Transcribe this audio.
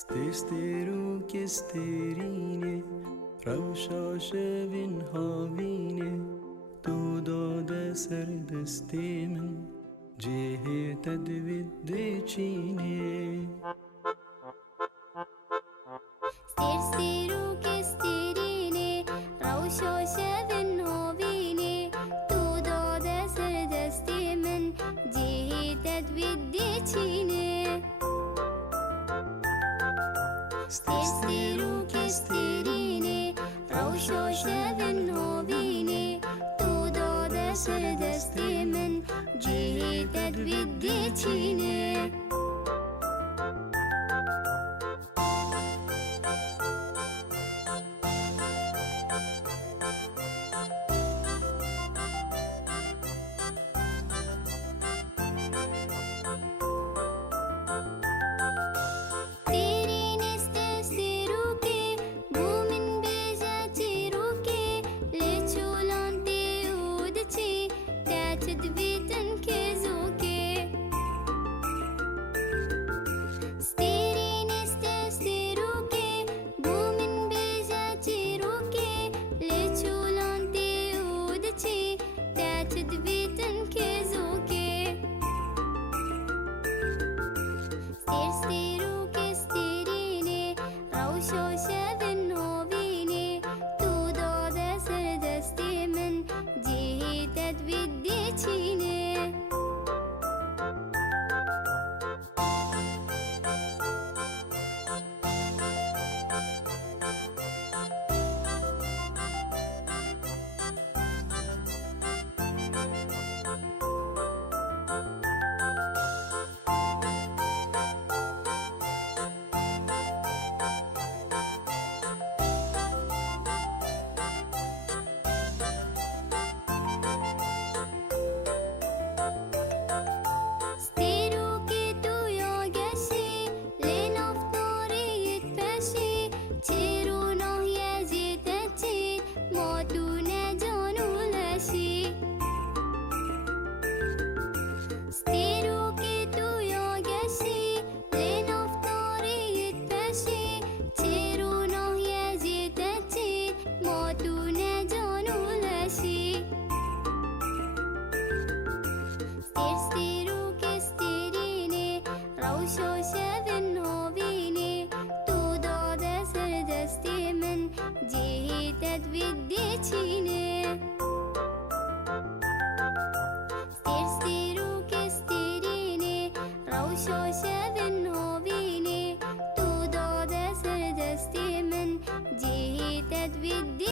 steroke sterine rawşaşevin havine tu dade ser destê min cihê te divê diçîne. steroke sterine rawşaşevin havine tu dade ser destê min cihê te divê diçîne. steroke sterine rawşaşevin havine tu dade ser destê min cihê te divê diçîne. steroke sterine rawşaşevin